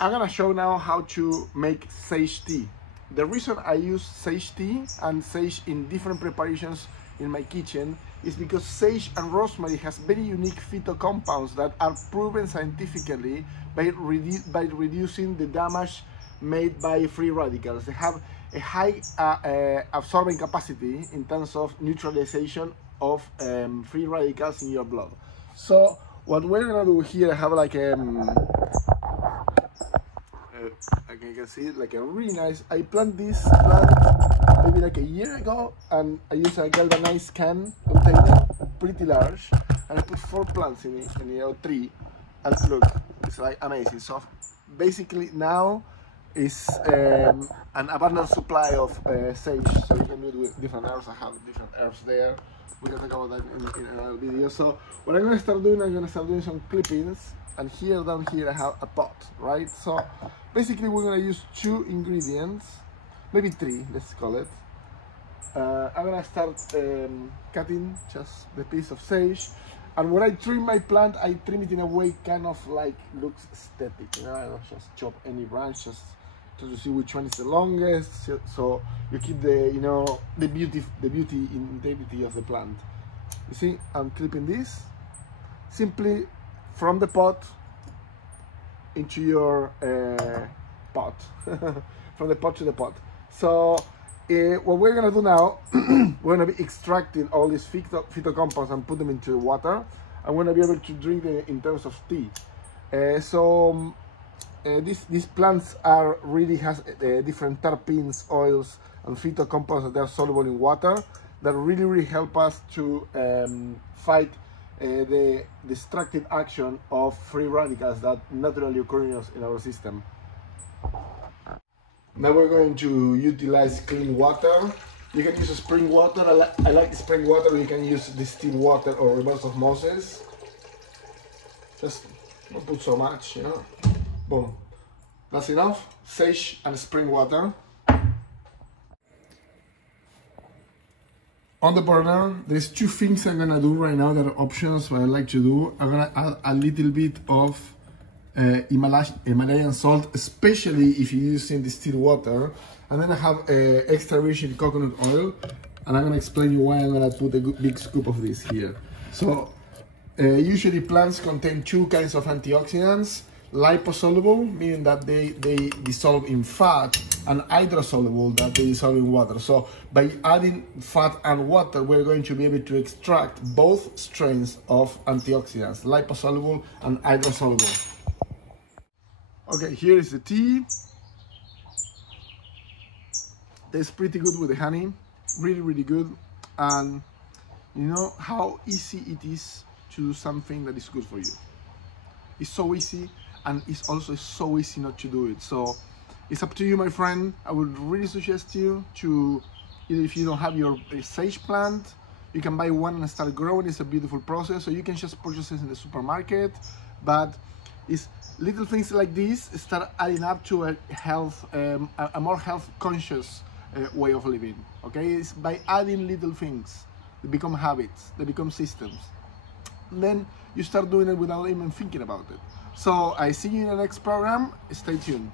I'm gonna show now how to make sage tea. The reason I use sage tea and sage in different preparations in my kitchen is because sage and rosemary has very unique phytocompounds that are proven scientifically by reducing the damage made by free radicals. They have a high absorbing capacity in terms of neutralization of free radicals in your blood. So what we're gonna do here, I have like like you can see, like a really nice. I planted this plant maybe like a year ago, and I use a galvanized can container, pretty large, and I put 4 plants in it, and 3, and look, it's like amazing. So basically now is an abundant supply of sage, so you can do it with different herbs. I have different herbs there. We can talk about that in another video. So what I'm gonna start doing, some clippings, and here down here I have a pot, right? So basically we're gonna use 2 ingredients, maybe 3, let's call it. I'm gonna start cutting just the piece of sage, and when I trim my plant, I trim it in a way kind of like looks aesthetic, you know. I don't just chop any branch, just to see which one is the longest, so you keep the, you know, the beauty integrity of the plant. You see, I'm clipping this simply from the pot into your pot, from the pot to the pot. So what we're gonna do now, we're gonna be extracting all these phytocompounds and put them into the water. I'm gonna be able to drink them in terms of tea. These plants are really has different terpenes, oils, and phytocompounds that are soluble in water that really help us to fight the destructive action of free radicals that naturally occur in our system. Now we're going to utilize clean water. You can use spring water. I like spring water. You can use distilled water or reverse osmosis. Just don't put so much, you know. Boom. That's enough. Sage and spring water. On the burner, there's 2 things I'm gonna do right now that are options, what I like to do. I'm gonna add a little bit of Himalayan salt, especially if you're using distilled water. And then I have extra virgin coconut oil, and I'm gonna explain you why I'm gonna put a big scoop of this here. So usually plants contain 2 kinds of antioxidants: liposoluble, meaning that they dissolve in fat, and hydrosoluble, that they dissolve in water. So by adding fat and water, we're going to be able to extract both strains of antioxidants, liposoluble and hydrosoluble. Okay, here is the tea. Tastes pretty good with the honey, really good. And you know how easy it is to do something that is good for you. It's so easy, and it's also so easy not to do it. So it's up to you, my friend. I would really suggest you to, either if you don't have your sage plant, you can buy one and start growing. It's a beautiful process. So you can just purchase it in the supermarket, but it's little things like this start adding up to a more health conscious way of living. Okay, it's by adding little things, they become habits, they become systems. And then you start doing it without even thinking about it. So I see you in the next program. Stay tuned.